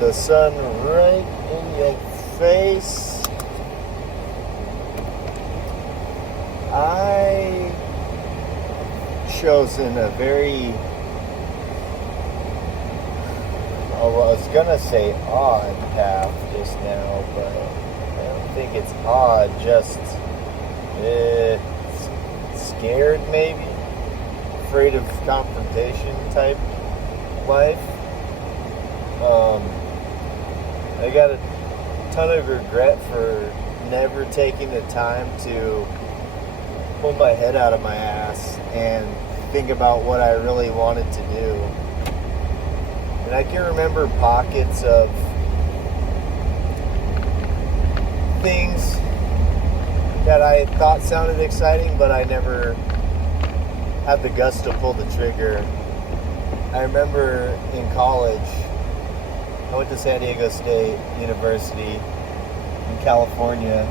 the sun right in your face. I chosen a very, I was gonna say odd path just now, but I don't think it's odd, just scared maybe, afraid of confrontation type life. I got a ton of regret for never taking the time to pull my head out of my ass and think about what I really wanted to do. And I can remember pockets of things that I thought sounded exciting, but I never had the guts to pull the trigger. I remember in college, I went to San Diego State University in California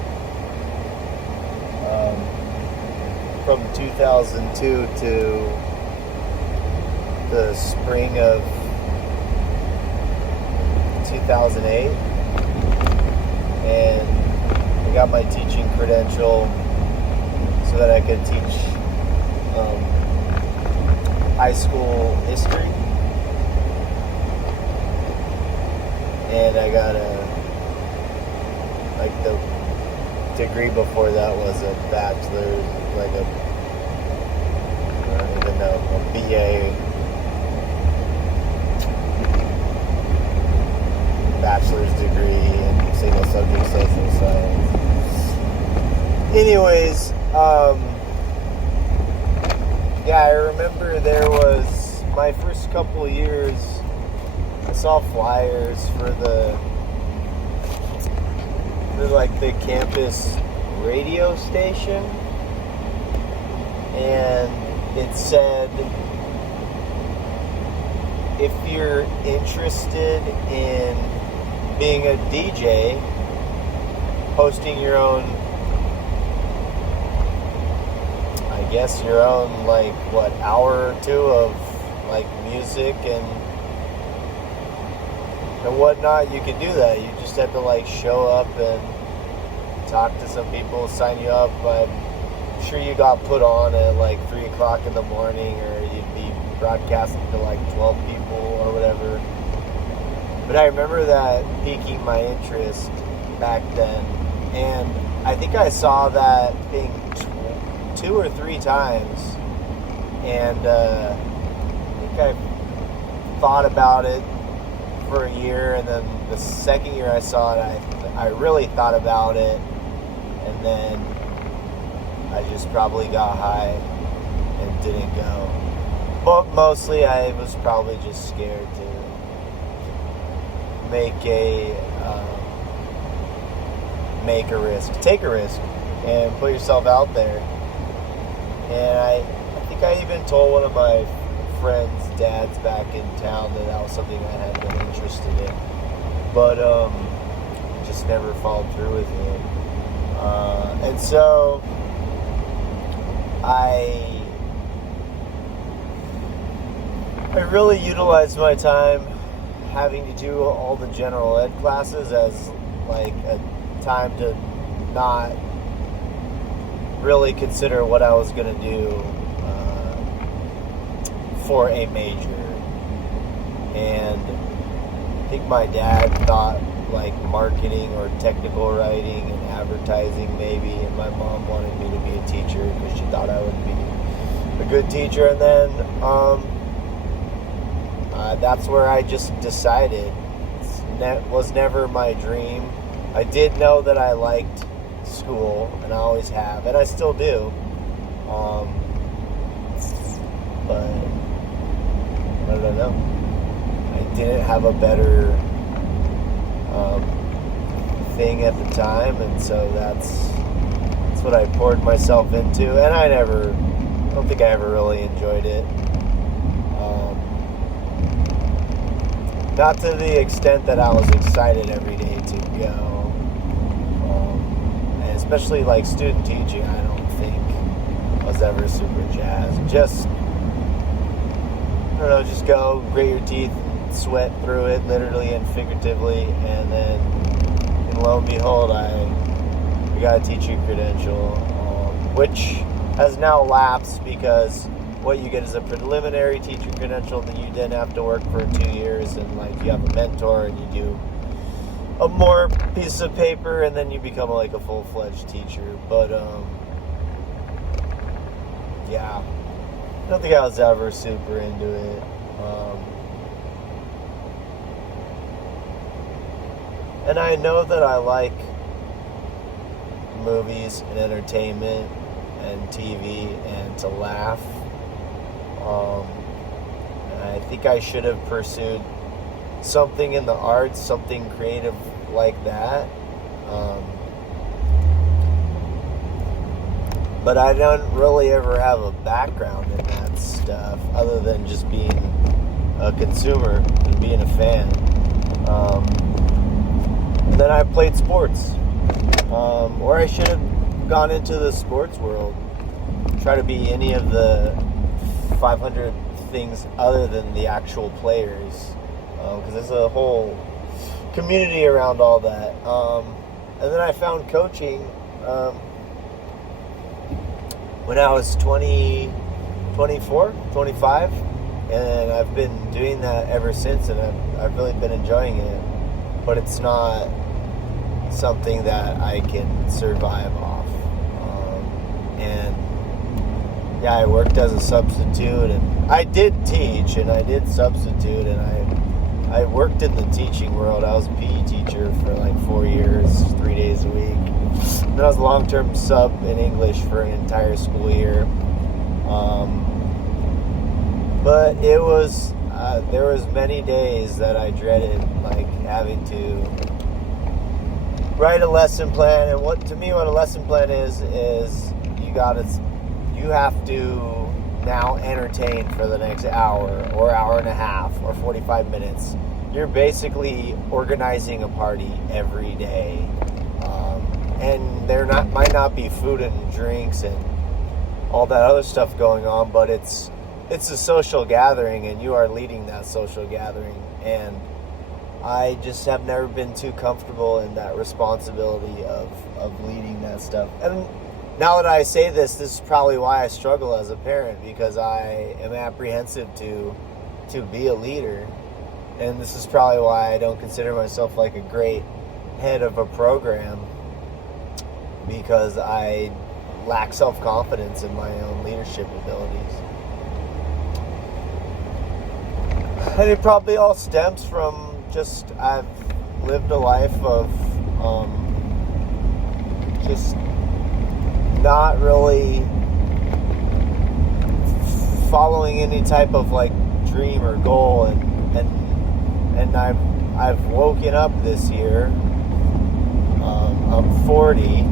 from 2002 to the spring of 2008, and I got my teaching credential so that I could teach high school history. And I got the degree before that was a bachelor's, I don't even know, a BA, bachelor's degree in single subject social science. Anyways, yeah, I remember there was my first couple of years, I saw flyers for the campus radio station, and it said, if you're interested in being a DJ, hosting your own, I guess your own hour or two of music and whatnot, you could do that. You just have to show up and talk to some people, sign you up. I'm sure you got put on at 3 o'clock in the morning, or you'd be broadcasting to 12 people or whatever. But I remember that piquing my interest back then, and I think I saw that thing 2 or 3 times, and I think I thought about it for a year, and then the second year I saw it, I really thought about it, and then I just probably got high and didn't go. But mostly I was probably just scared to take a risk and put yourself out there. And I think I even told one of my friends' dads back in town that was something I had been interested in, but just never followed through with it. And so I really utilized my time having to do all the general ed classes as a time to not really consider what I was going to do for a major. And I think my dad thought marketing or technical writing and advertising maybe, and my mom wanted me to be a teacher because she thought I would be a good teacher. And then that's where I just decided. It was never my dream. I did know that I liked school, and I always have, and I still do. But I don't know. I didn't have a better thing at the time, and so that's what I poured myself into, and I don't think I ever really enjoyed it. Not to the extent that I was excited every day to go. And especially student teaching, I don't think I was ever super jazzed. Just, I don't know, just go, grate your teeth, sweat through it, literally and figuratively, and then, and lo and behold, I got a teaching credential, which has now lapsed because what you get is a preliminary teaching credential that you then have to work for 2 years, and like you have a mentor and you do a more piece of paper, and then you become like a full-fledged teacher. But yeah, I don't think I was ever super into it. And I know that I like movies and entertainment and TV and to laugh. And I think I should have pursued something in the arts, something creative like that. But I don't really ever have a background in that stuff other than just being a consumer and being a fan. And then I played sports. Or I should have gone into the sports world. Try to be any of the 500 things other than the actual players. Because there's a whole community around all that. And then I found coaching when I was 24, 25. And I've been doing that ever since, and I've really been enjoying it. But it's not something that I can survive off. And yeah, I worked as a substitute, and I did teach, and I did substitute, and I worked in the teaching world. I was a PE teacher for like 4 years, 3 days a week. And then I was a long-term sub in English for an entire school year. But it was there was many days that I dreaded, like having to write a lesson plan. And what a lesson plan is you have to now entertain for the next hour or hour and a half or 45 minutes. You're basically organizing a party every day. And there might not be food and drinks and all that other stuff going on, but it's a social gathering, and you are leading that social gathering. And I just have never been too comfortable in that responsibility of leading that stuff. And now that I say this is probably why I struggle as a parent, because I am apprehensive to be a leader. And this is probably why I don't consider myself like a great head of a program, because I lack self-confidence in my own leadership abilities. And it probably all stems from just I've lived a life of just not really following any type of like dream or goal, and I've woken up this year. I'm 40.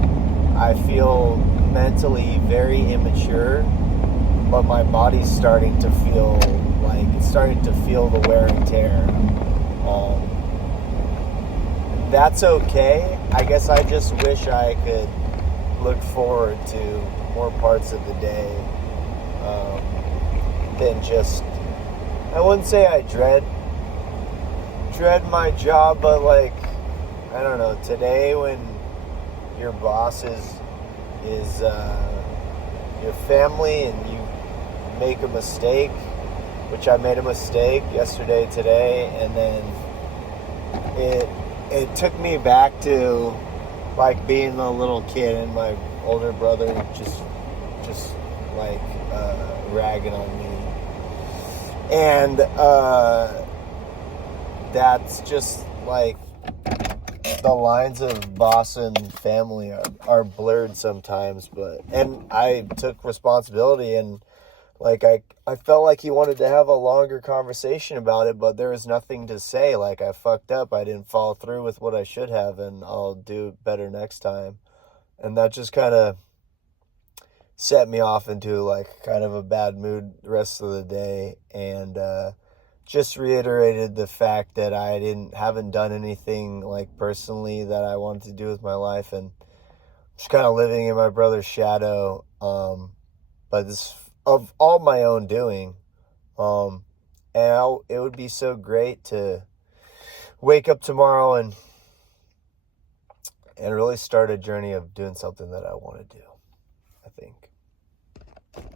I feel mentally very immature, but my body's starting to feel like it's starting to feel the wear and tear. That's okay. I guess I just wish I could look forward to more parts of the day than just, I wouldn't say I dread my job, but like, I don't know, today when your boss is your family and you make a mistake, which I made a mistake yesterday, today, and then it took me back to like being a little kid and my older brother just like ragging on me, and that's just like the lines of boss and family are blurred sometimes. And I took responsibility, and like I felt like he wanted to have a longer conversation about it, but there was nothing to say. Like, I fucked up, I didn't follow through with what I should have, and I'll do it better next time. And that just kind of set me off into like kind of a bad mood the rest of the day, and just reiterated the fact that I haven't done anything like personally that I wanted to do with my life, and just kind of living in my brother's shadow, but this of all my own doing. And it would be so great to wake up tomorrow and really start a journey of doing something that I want to do, I think.